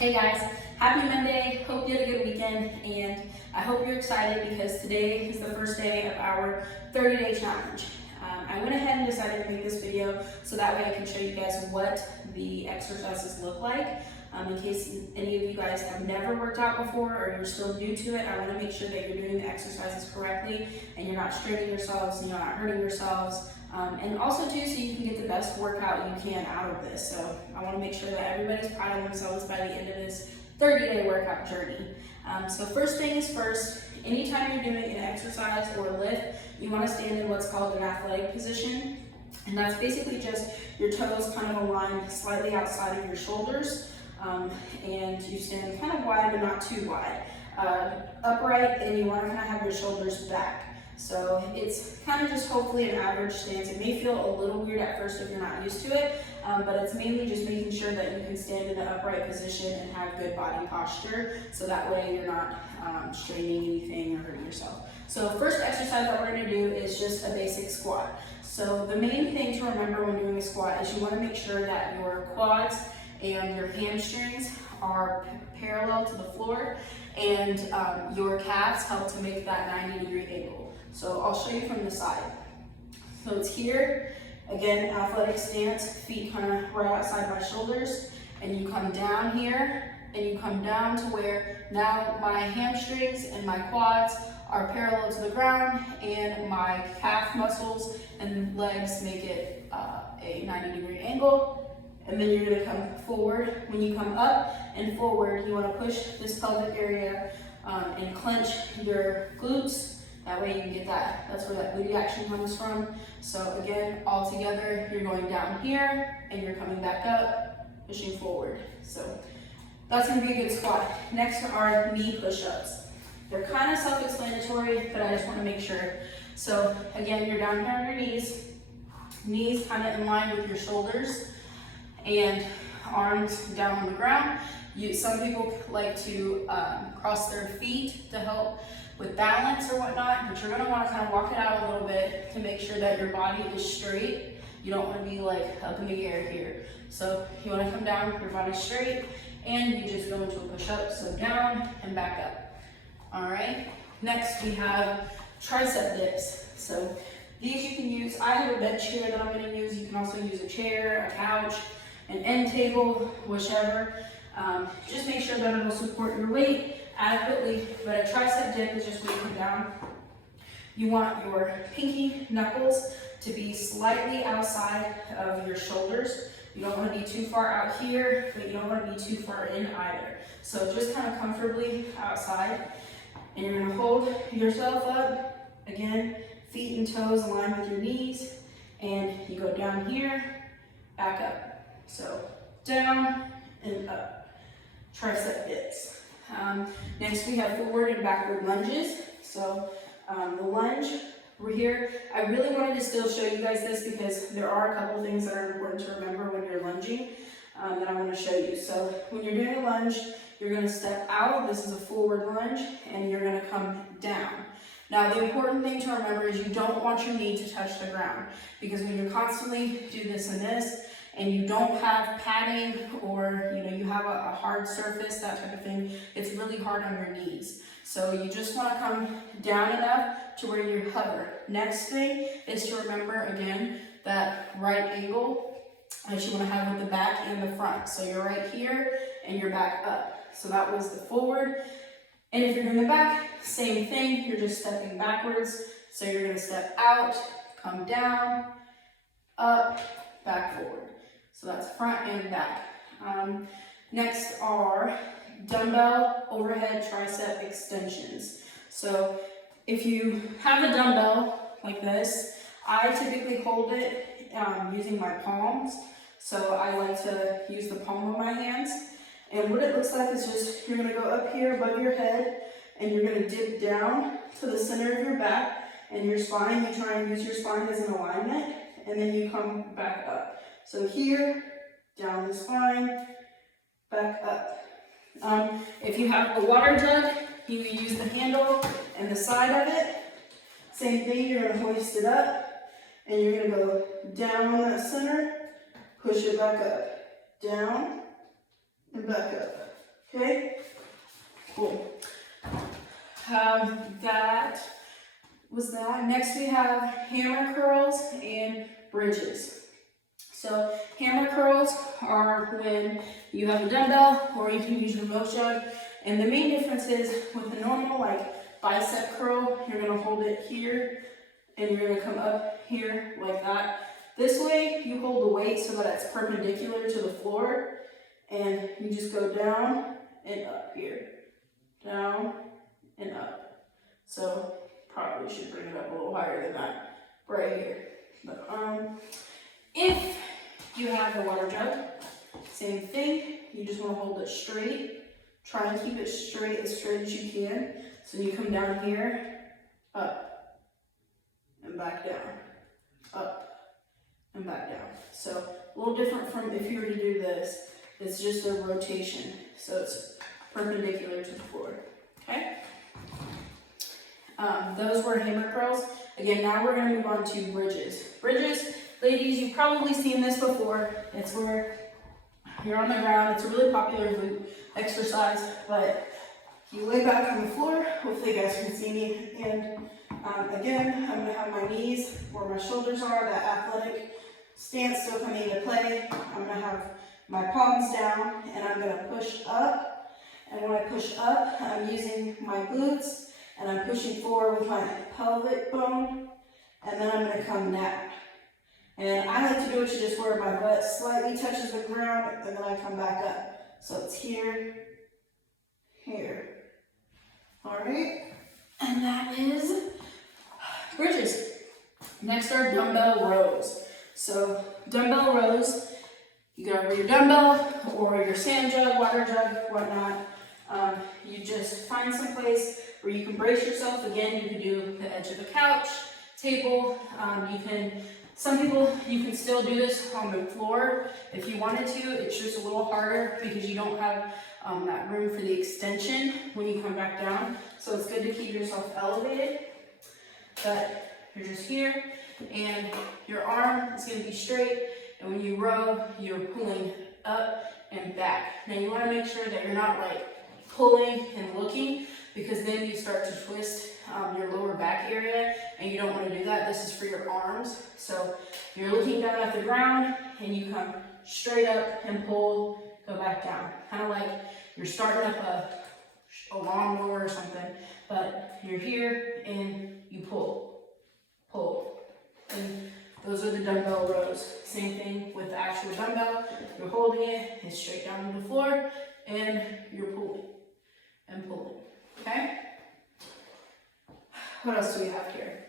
Hey guys, happy Monday. Hope you had a good weekend, and I hope you're excited because today is the first day of our 30-day challenge. I went ahead and decided to make this video so that way I can show you guys what the exercises look like. In case any of you guys have never worked out before or you're still new to it, I want to make sure that you're doing the exercises correctly and you're not straining yourselves and you're not hurting yourselves. And also too, so you can get the best workout you can out of this. So I want to make sure that everybody's proud of themselves by the end of this 30-day workout journey. So first thing is first, anytime you're doing an exercise or a lift, you want to stand in what's called an athletic position. And that's basically just your toes kind of aligned slightly outside of your shoulders. And you stand kind of wide, but not too wide. Upright, and you want to kind of have your shoulders back. So it's kind of just hopefully an average stance. It may feel a little weird at first if you're not used to it, but it's mainly just making sure that you can stand in an upright position and have good body posture, so that way you're not straining anything or hurting yourself. So first exercise that we're going to do is just a basic squat. So the main thing to remember when doing a squat is you want to make sure that your quads and your hamstrings are parallel to the floor, and your calves help to make that 90-degree angle. So I'll show you from the side. So it's here, again, athletic stance, feet kind of right outside my shoulders, and you come down here, and you come down to where now my hamstrings and my quads are parallel to the ground, and my calf muscles and legs make it a 90-degree angle. And then you're going to come forward. When you come up and forward, you want to push this pelvic area and clench your glutes. That way you can get that, that's where that booty action comes from. So again, all together, you're going down here and you're coming back up, pushing forward. So that's going to be a good squat. Next are knee push-ups. They're kind of self-explanatory, but I just want to make sure. So again, you're down here on your knees kind of in line with your shoulders, and arms down on the ground. Some people like to cross their feet to help with balance or whatnot, but you're going to want to kind of walk it out a little bit to make sure that your body is straight. You don't want to be like up in the air here. So you want to come down, your body's straight, and you just go into a push-up, so down and back up. All right, next we have tricep dips. So these you can use, I have a bench here that I'm going to use. You can also use a chair, a couch, an end table, whichever. Just make sure that it'll support your weight adequately, but a tricep dip is just weighting down. You want your pinky knuckles to be slightly outside of your shoulders. You don't want to be too far out here, but you don't want to be too far in either. So just kind of comfortably outside, and you're going to hold yourself up. Again, feet and toes aligned with your knees, and you go down here, back up. So down and up. Tricep dips. Next we have forward and backward lunges. So the lunge, we're here. I really wanted to still show you guys this because there are a couple things that are important to remember when you're lunging that I want to show you. So when you're doing a lunge, you're going to step out. This is a forward lunge, and you're going to come down. Now the important thing to remember is you don't want your knee to touch the ground, because when you constantly do this and this, and you don't have padding, or you have a hard surface, that type of thing, it's really hard on your knees. So you just want to come down enough to where you hover. Next thing is to remember again that right angle that you want to have with the back and the front. So you're right here and you're back up. So that was the forward. And if you're doing the back, same thing, you're just stepping backwards. So you're going to step out, come down, up, back, forward. So that's front and back. Next are dumbbell overhead tricep extensions. So if you have a dumbbell like this, I typically hold it using my palms. So I like to use the palm of my hands. And what it looks like is just, you're going to go up here above your head, and you're going to dip down to the center of your back and your spine. You try and use your spine as an alignment, and then you come back up. So here, down the spine, back up. If you have a water jug, you use the handle and the side of it. Same thing, you're going to hoist it up, and you're going to go down on that center, push it back up, down, and back up. Okay, cool. That was that. Next we have hammer curls and bridges. So hammer curls are when you have a dumbbell or you can use your milk jug. And the main difference is with the normal like bicep curl, you're gonna hold it here and you're gonna come up here like that. This way you hold the weight so that it's perpendicular to the floor and you just go down and up here. Down and up. So probably should bring it up a little higher than that right here. But if you have a water jug, same thing. You just want to hold it straight. Try and keep it straight as you can. So you come down here, up and back down, up and back down. So a little different from if you were to do this. It's just a rotation. So it's perpendicular to the floor. Okay. Those were hammer curls. Again, now we're going to move on to bridges. Bridges, ladies, you've probably seen this before. It's where you're on the ground. It's a really popular glute exercise, but you lay back on the floor. Hopefully you guys can see me. And again, I'm going to have my knees where my shoulders are, that athletic stance still coming into play. I'm going to have my palms down and I'm going to push up. And when I push up, I'm using my glutes. And I'm pushing forward with my pelvic bone, and then I'm gonna come down. And I like to do it to just where my butt slightly touches the ground, and then I come back up. So it's here, here. All right, and that is bridges. Next are dumbbell rows. So dumbbell rows, you go over your dumbbell or your sand jug, water jug, whatnot. You just find some place where you can brace yourself. Again, you can do the edge of a couch, table. Some people, you can still do this on the floor if you wanted to. It's just a little harder because you don't have that room for the extension when you come back down. So it's good to keep yourself elevated. But you're just here and your arm is going to be straight. And when you row, you're pulling up and back. Now you want to make sure that you're not like pulling and looking, because then you start to twist your lower back area and you don't want to do that. This is for your arms. So you're looking down at the ground and you come straight up and pull, go back down. Kind of like you're starting up a lawnmower or something, but you're here and you pull, pull. And those are the dumbbell rows. Same thing with the actual dumbbell. You're holding it, it's straight down to the floor, and you're pulling and pulling. Okay? What else do we have here?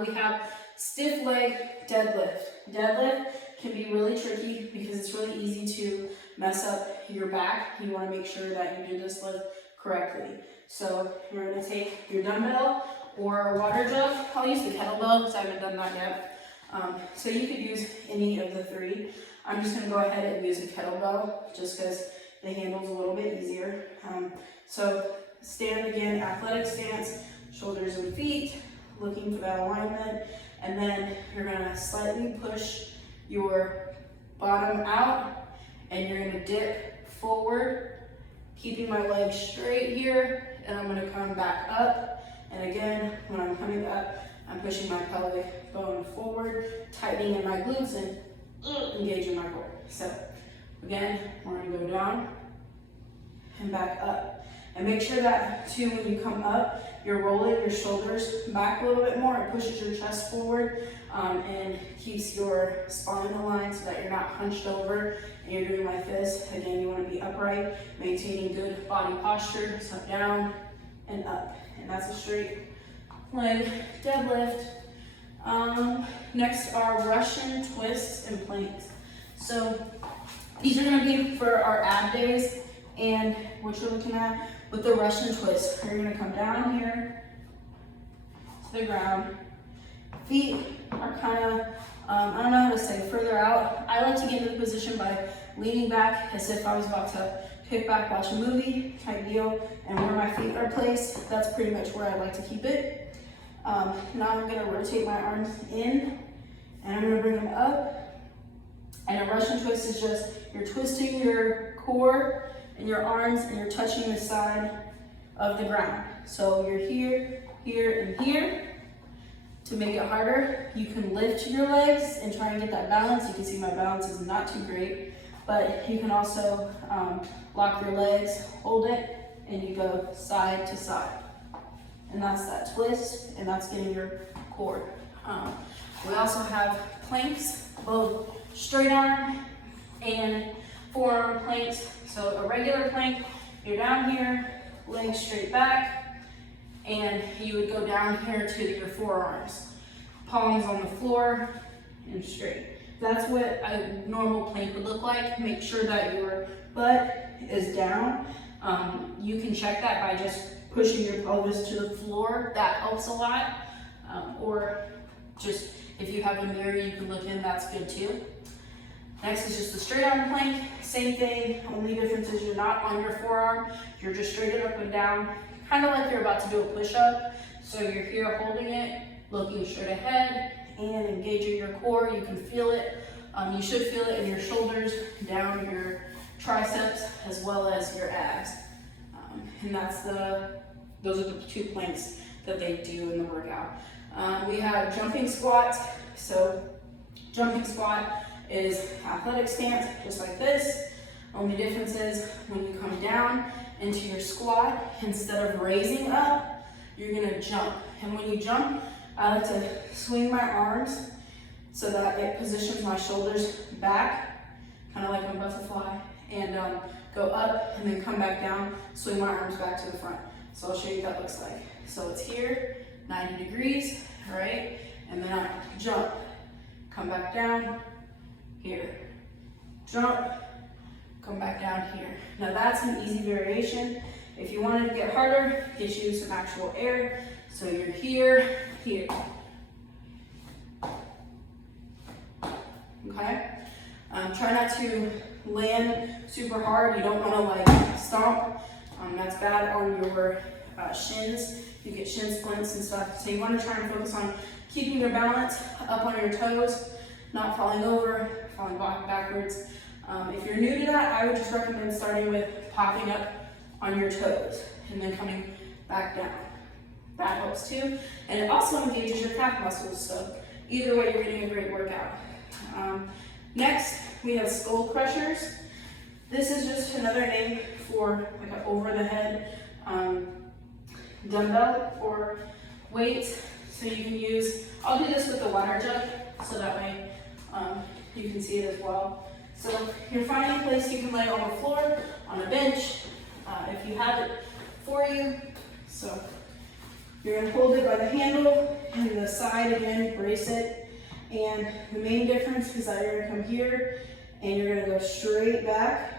We have stiff leg deadlift. Deadlift can be really tricky because it's really easy to mess up your back. You want to make sure that you do this lift correctly. So you're going to take your dumbbell or a water jug. I'll use the kettlebell because I haven't done that yet. So you could use any of the three. I'm just going to go ahead and use a kettlebell just because the handle's a little bit easier. So stand again, athletic stance, shoulders and feet, looking for that alignment. And then you're going to slightly push your bottom out and you're going to dip forward, keeping my legs straight here. And I'm going to come back up. And again, when I'm coming up, I'm pushing my pelvic bone forward, tightening in my glutes and engaging my core. So again, we're going to go down and back up. And make sure that too, when you come up, you're rolling your shoulders back a little bit more. It pushes your chest forward and keeps your spine aligned so that you're not hunched over and you're doing like this. Again, you want to be upright, maintaining good body posture. So down and up. And that's a straight leg deadlift. Next are Russian twists and planks. So these are going to be for our ab days. And what you're looking at with the Russian twist, you're going to come down here to the ground. Feet are kind of, I don't know how to say, further out. I like to get into the position by leaning back as if I was about to kick back, watch a movie type deal. And where my feet are placed, that's pretty much where I like to keep it. Now I'm going to rotate my arms in and I'm going to bring them up. And a Russian twist is just, you're twisting your core and your arms, and you're touching the side of the ground. So you're here, here, and here. To make it harder, you can lift your legs and try and get that balance. You can see my balance is not too great, but you can also lock your legs, hold it, and you go side to side. And that's that twist, and that's getting your core. We also have planks, both straight arm and forearm planks. So a regular plank, you're down here, legs straight back, and you would go down here to your forearms. Palms on the floor and straight. That's what a normal plank would look like. Make sure that your butt is down. You can check that by just pushing your pelvis to the floor. That helps a lot. Or just if you have a mirror you can look in, that's good too. Next is just the straight arm plank. Same thing, only difference is you're not on your forearm. You're just straight up and down, kind of like you're about to do a push-up. So you're here holding it, looking straight ahead, and engaging your core. You can feel it. You should feel it in your shoulders, down your triceps, as well as your abs. And those are the 2 planks that they do in the workout. We have jumping squats. So jumping squat is athletic stance, just like this. Only difference is when you come down into your squat, instead of raising up, you're gonna jump. And when you jump, I like to swing my arms so that it positions my shoulders back, kind of like I'm about to fly, and go up and then come back down, swing my arms back to the front. So I'll show you what that looks like. So it's here, 90 degrees, all right? And then I jump, come back down, here, jump, come back down here. Now that's an easy variation. If you wanted to get harder, get you some actual air. So you're here, here. Okay? Try not to land super hard. You don't want to like stomp. That's bad on your shins. You get shin splints and stuff. So you want to try and focus on keeping your balance up on your toes, not falling over, falling backwards. If you're new to that, I would just recommend starting with popping up on your toes and then coming back down. That helps too. And it also engages your calf muscles. So either way, you're getting a great workout. Next, we have skull crushers. This is just another name for like an over the head dumbbell or weights. So you can use, I'll do this with the water jug so that way you can see it as well. So you're finding a place you can lay on the floor, on a bench, if you have it for you. So you're gonna hold it by the handle and the side again, brace it. And the main difference is that you're gonna come here and you're gonna go straight back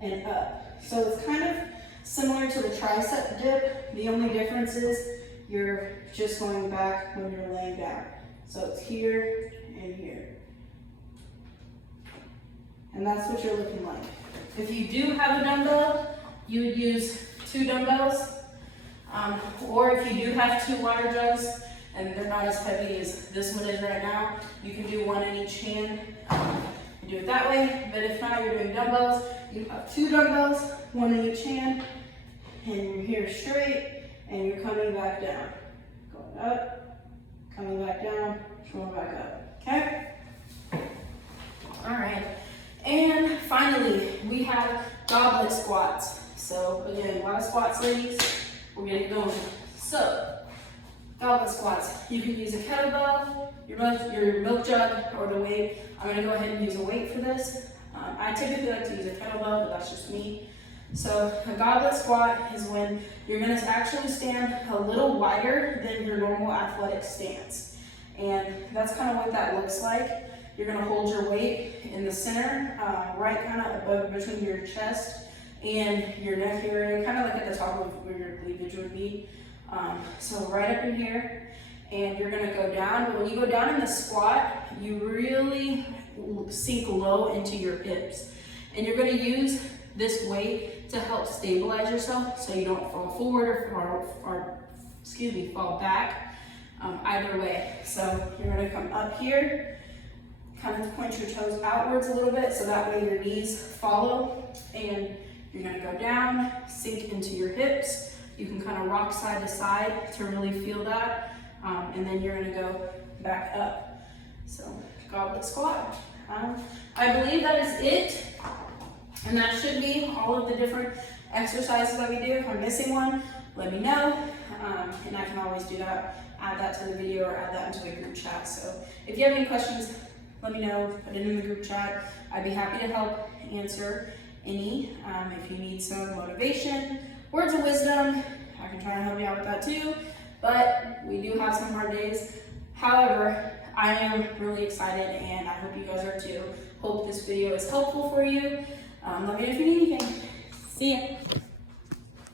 and up. So it's kind of similar to the tricep dip. The only difference is you're just going back when you're laying down. So it's here and here. And that's what you're looking like. If you do have a dumbbell, you would use 2 dumbbells. Or if you do have 2 water jugs and they're not as heavy as this one is right now, you can do 1 in each hand and do it that way. But if not, you're doing dumbbells. You have 2 dumbbells, 1 in each hand, and you're here straight and you're coming back down. Going up, coming back down, going back up, okay? All right. And finally, we have goblet squats. So again, a lot of squats, ladies. We'll get it going. So, goblet squats. You can use a kettlebell, your milk jug, or the weight. I'm gonna go ahead and use a weight for this. I typically like to use a kettlebell, but that's just me. So a goblet squat is when you're gonna actually stand a little wider than your normal athletic stance. And that's kind of what that looks like. You're gonna hold your weight in the center, right kind of above between your chest and your neck area, kind of like at the top of where your cleavage would be. So right up in here, and you're gonna go down. But when you go down in the squat, you really sink low into your hips. And you're gonna use this weight to help stabilize yourself so you don't fall forward or fall back, either way. So you're gonna come up here, kind of point your toes outwards a little bit so that way your knees follow, and You're gonna go down, sink into your hips. You can kind of rock side to side to really feel that. And then you're gonna go back up. So goblet squat. I believe that is it. And that should be all of the different exercises that we do. If I'm missing one, let me know. And I can always do that, add that to the video or add that into the group chat. So if you have any questions, let me know, put it in the group chat. I'd be happy to help answer any. If you need some motivation, words of wisdom, I can try to help you out with that too. But we do have some hard days. However, I am really excited and I hope you guys are too. Hope this video is helpful for you. Let me know if you need anything. See ya.